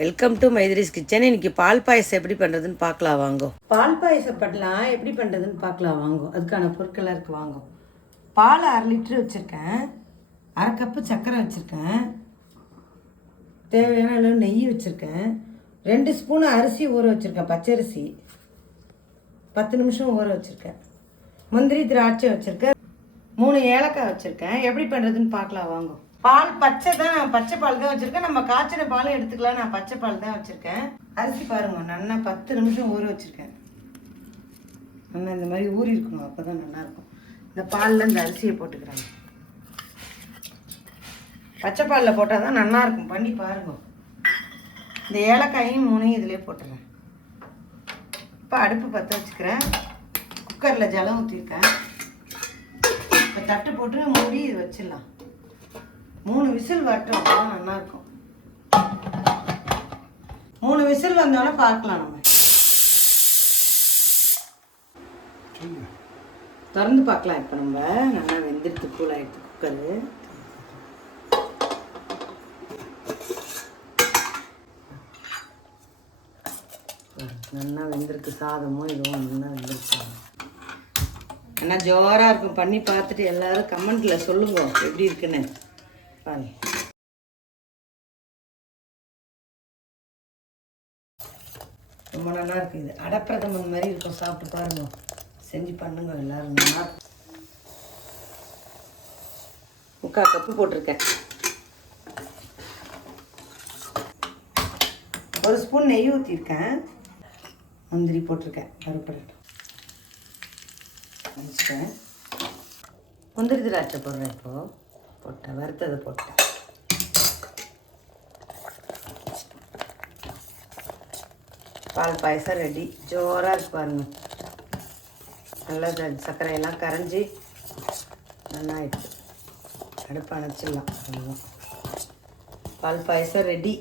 Welcome to மைதிரிஸ் kitchen இன்னைக்கு பால் பாயசம் எப்படி பண்ணுறதுன்னு பார்க்கலாம் வாங்கோ. பால் பாயசம் பண்ணலாம் எப்படி பண்ணுறதுன்னு பார்க்கலாம் வாங்கோ. அதுக்கான பொருட்கள்லாம் இருக்குது வாங்கோ. பால் அரை லிட்டரு வச்சுருக்கேன். அரை கப்பு சர்க்கரை வச்சுருக்கேன். தேவையான அளவு நெய் வச்சுருக்கேன். ரெண்டு ஸ்பூன் அரிசி ஊற வச்சுருக்கேன் பச்சரிசி பத்து நிமிஷம் ஊற வச்சுருக்கேன். முந்திரி திராட்சை வச்சுருக்கேன். மூணு ஏலக்காய் வச்சுருக்கேன். எப்படி பண்ணுறதுன்னு பார்க்கலாம் வாங்கும் பால் பச்சை தான் பச்சை பால் தான் வச்சுருக்கேன். நம்ம காய்ச்சின பாலும் எடுத்துக்கலாம். நான் பச்சை பால் தான் வச்சுருக்கேன். அரிசி பாருங்க நல்லா பத்து நிமிஷம் ஊற வச்சுருக்கேன். நம்ம இந்த மாதிரி ஊறி இருக்கணும். அப்போ தான் நல்லாயிருக்கும் இந்த பாலில் இந்த அரிசியை போட்டுக்கிறாங்க. பச்சை பாலில் போட்டால் தான் நல்லாயிருக்கும் பண்ணி பாருங்க. இந்த ஏலக்காயும் மூணையும் இதிலே போட்டுறேன். இப்போ அடுப்பு பற்ற வச்சுக்கிறேன். குக்கரில் ஜலம் ஊற்றிருக்கேன் இப்போ தட்டு போட்டு மூடி இது வச்சிடலாம். மூணு விசில் வரட்டும் அப்பதான் நல்லா இருக்கும் மூணு விசில் வந்தோடனே பார்க்கலாம் நம்ம. திறந்து பார்க்கலாம் இப்போ நம்ம. நல்லா வெந்திருத்து கூல் ஆயிடுச்சு குக்கரு. நல்லா வெந்திருக்கு சாதமும் இதுவும் நல்லா வெந்திருக்கு. ஆனால் ஜோராக இருக்கும். பண்ணி பார்த்துட்டு எல்லாரும் கமெண்ட்டில் சொல்லுங்க எப்படி இருக்குன்னு. பாருங்க ரொம்ப நல்லா இருக்கு. இது அடப்பிரதமன் மாதிரி இருக்கும். சாப்பிட்டு பாருங்க. செஞ்சு பண்ணுங்க எல்லாரும். நல்லா முக்கால் கப்பு போட்டிருக்கேன். ஒரு ஸ்பூன் நெய் ஊற்றிருக்கேன் முந்திரி போட்டிருக்கேன். கருப்படட்டும் முந்திரி திராட்சை போடுறேன் இப்போது போட்டேன் வறுத்ததை போட்டேன். பால் பாயசம் ரெடி ஜோராக இருக்கு பாருங்க. நல்லா சர்க்கரையெல்லாம் கரைஞ்சி நல்லாயிடுச்சு அடுப்பு அணைச்சிடலாம். பால் பாயசம் ரெடி